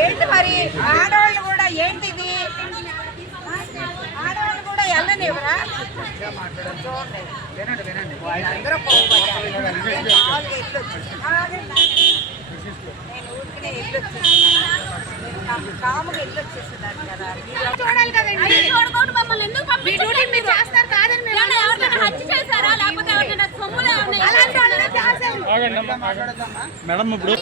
ఏంటి మరి ఆడవాళ్ళు కూడా ఏంటిది, ఆడవాళ్ళు కూడా వెళ్ళనివ్వరా? కాముగా ఇల్లు వచ్చేస్తున్నారు కదా, చూడాలి కదండి. చూడకుండా మమ్మల్ని ఎందుకు పంపించారు? మీరు చేస్తారు కాదని హత్య చేశారా లేకపోతే ఎవరైనా సొమ్ములు మేడం ఇప్పుడు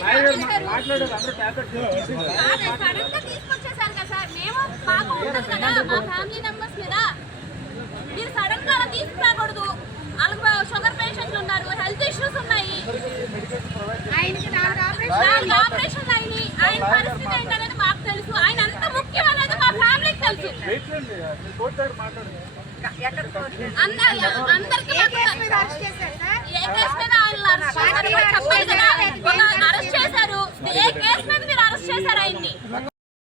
తీసుకొచ్చేసారు కదా సార్. మేము మాకు ఉండదు కదా, మా ఫ్యామిలీ మెంబర్స్ మీద మీరు సడన్ గా తీసుకురాకూడదు. వాళ్ళకి షుగర్ పేషెంట్లు ఉన్నారు, హెల్త్ ఇష్యూస్ ఉన్నాయి, ఆయనకి 4 ఆపరేషన్లు అయినాయి. ఆయన పరిస్థితి ఏంటనేది మాకు తెలుసు. ఆయన అంత ముఖ్యం అనేది మా ఫ్యామిలీకి తెలుసు. అందరికీ అరెస్ట్ చేశారు. ఏ కేసు మీద